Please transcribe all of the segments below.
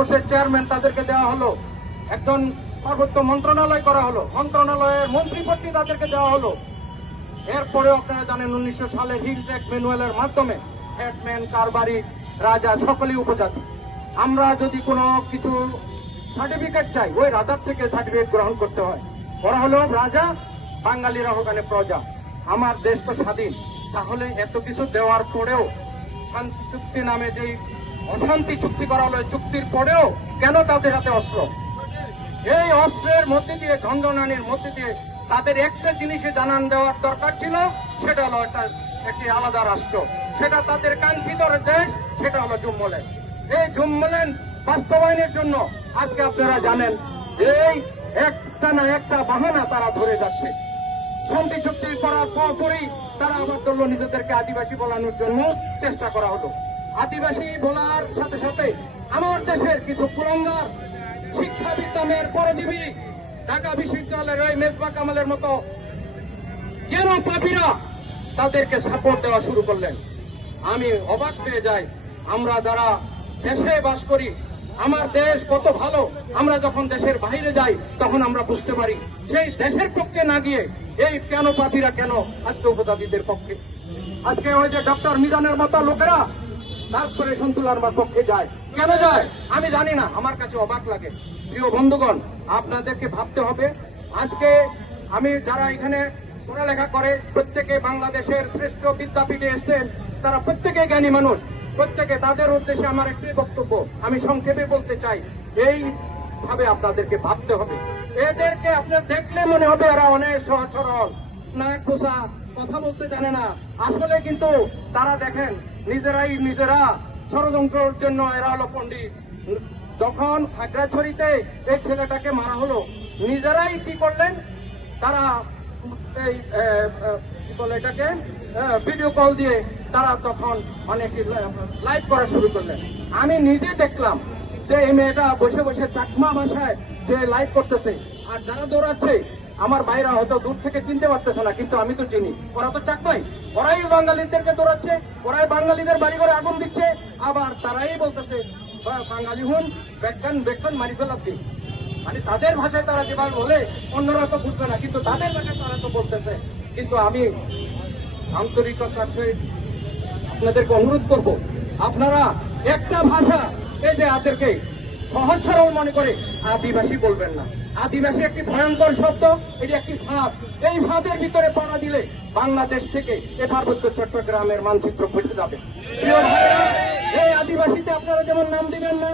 ফোর্সের চেয়ারম্যান তাদেরকে দেওয়া হলো, একজন পার্বত্য মন্ত্রণালয় করা হলো, মন্ত্রণালয়ের মন্ত্রীপদটি তাদেরকে দেওয়া হলো। এরপরেও আপনারা জানেন 1900 সালে হিলস অ্যাক্ট ম্যানুয়ালের মাধ্যমে হেডম্যান, কারবারি, রাজা সকলেই উপজাতি। আমরা যদি কোনো কিছু সার্টিফিকেট চাই, ওই রাজার থেকে সার্টিফিকেট গ্রহণ করতে হয়। ওরা হলো রাজা, বাঙালিরা ওখানে প্রজা। আমার দেশ তো স্বাধীন। তাহলে এত কিছু দেওয়ার পরেও শান্তি চুক্তি নামে যে অশান্তি চুক্তি করা হলো, চুক্তির পরেও কেন তাদের হাতে অস্ত্র? এই অস্ত্রের মধ্যে দিয়ে, ঝঞ্ঝনানির মধ্যে দিয়ে তাদের একটা জিনিসে জানান দেওয়ার দরকার ছিল, সেটা হলো একটি আলাদা রাষ্ট্র। সেটা তাদের কাঙ্ক্ষিতর দেশ, সেটা হলো জুম্মল্যান্ড। এই জুম্মল্যান্ড বাস্তবায়নের জন্য আজকে আপনারা জানেন এই একটা না একটা বাহানা তারা ধরে যাচ্ছে। শান্তি চুক্তি করার পরই তারা আবার ধরল নিজেদেরকে আদিবাসী বলানোর জন্য চেষ্টা করা হলো। আদিবাসী বলার সাথে সাথে আমার দেশের কিছু কুলাঙ্গার শিক্ষাবিদ্যামের পরজীবী ঢাকা বিশ্ববিদ্যালয়ের ওই মেজবা কামালের মতো যেন পাপীরা তাদেরকে সাপোর্ট দেওয়া শুরু করলেন। আমি অবাক হয়ে যাই। আমরা যারা দেশে বাস করি, আমার দেশ কত ভালো, আমরা যখন দেশের বাইরে যাই তখন আমরা বুঝতে পারি সেই দেশের পক্ষে না গিয়ে এই কেন পাপীরা কেন আজকে উপজাতিদের পক্ষে। আজকে ওই যে ডক্টর মিজানের মতো লোকেরা তারপরে সন্তুলার পক্ষে যায়, কেন যায় আমি জানি না, আমার কাছে অবাক লাগে। প্রিয় বন্ধুগণ, আপনাদেরকে ভাবতে হবে। আজকে আমি যারা এখানে পড়ালেখা করে, প্রত্যেকে বাংলাদেশের শ্রেষ্ঠ বিদ্যাপীঠে এসেছেন, তারা প্রত্যেকে জ্ঞানী মানুষ, প্রত্যেকে, তাদের উদ্দেশ্যে আমার একটি বক্তব্য আমি সংক্ষেপে বলতে চাই। এইভাবে আপনাদেরকে ভাবতে হবে। এদেরকে আপনার দেখলে মনে হবে এরা অনেক সহজ সরল, নাক খোসা, কথা বলতে জানে না। আসলে কিন্তু তারা দেখেন নিজেরা ষড়যন্ত্রের জন্য এরা হলো পণ্ডিত। যখন খাগড়াছড়িতে এই ছেলেটাকে মারা হলো, নিজেরাই কি করলেন, তারা এই কি বলে এটাকে ভিডিও কল দিয়ে তারা তখন অনেক লাইভ করা শুরু করলেন। আমি নিজে দেখলাম যে এই মেয়েটা বসে বসে চাকমা ভাষায় যে লাইভ করতেছে, আর যারা দৌড়াচ্ছে আমার ভাইরা হয়তো দূর থেকে চিনতে পারতেছে না, কিন্তু আমি তো চিনি, ওরা তো চাকমাই, ওরাই বাঙালিদেরকে দৌড়াচ্ছে, ওরাই বাঙালিদের বাড়ি ঘরে আগুন দিচ্ছে, আবার তারাই বলতেছে বাঙালি হুন বেক্ষণ মারি ফেলাচ্ছি। মানে তাদের ভাষায় তারা যেভাবে বলে অন্যরা তো বুঝবে না, কিন্তু তাদের ভাষায় তারা তো বলতেছে। কিন্তু আমি আন্তরিকতার সহিত আপনাদেরকে অনুরোধ করব, আপনারা একটা ভাষা এই যে আদেরকে সহজ সরল মনে করে আদিবাসী বলবেন না। আদিবাসী একটি ভয়ঙ্কর শব্দ, এটি একটি ফাঁদ। এই ফাঁদের ভিতরে পড়া দিলে বাংলাদেশ থেকে এ পার্বত্য চট্টগ্রামের মানচিত্র বুঝে যাবে। প্রিয় ভাইরা, এই আদিবাসীতে আপনারা যেমন নাম দিবেন না,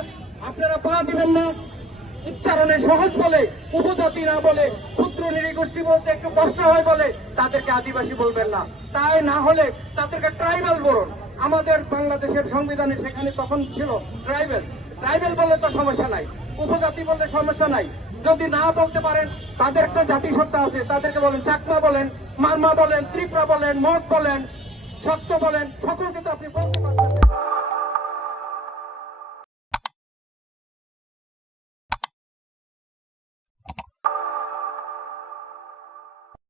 আপনারা পা দিবেন না, উচ্চারণে সহজ বলে, উপজাতি না বলে, ক্ষুদ্র নৃগোষ্ঠী বলতে একটু কষ্ট হয় বলে তাদেরকে আদিবাসী বলবেন না। তাই না হলে তাদেরকে ট্রাইবাল বলুন। আমাদের বাংলাদেশের সংবিধানে সেখানে তখন ছিল ট্রাইবেল বললে তো সমস্যা নাই, উপজাতি বললে সমস্যা নাই। যদি না বলতে পারেন, তাদের একটা জাতিসত্তা আছে, তাদেরকে বলেন চাকমা বলেন, মারমা বলেন, ত্রিপুরা বলেন, মগ বলেন, শক্ত বলেন, সকলকে তো আপনি বলতে পারবেন।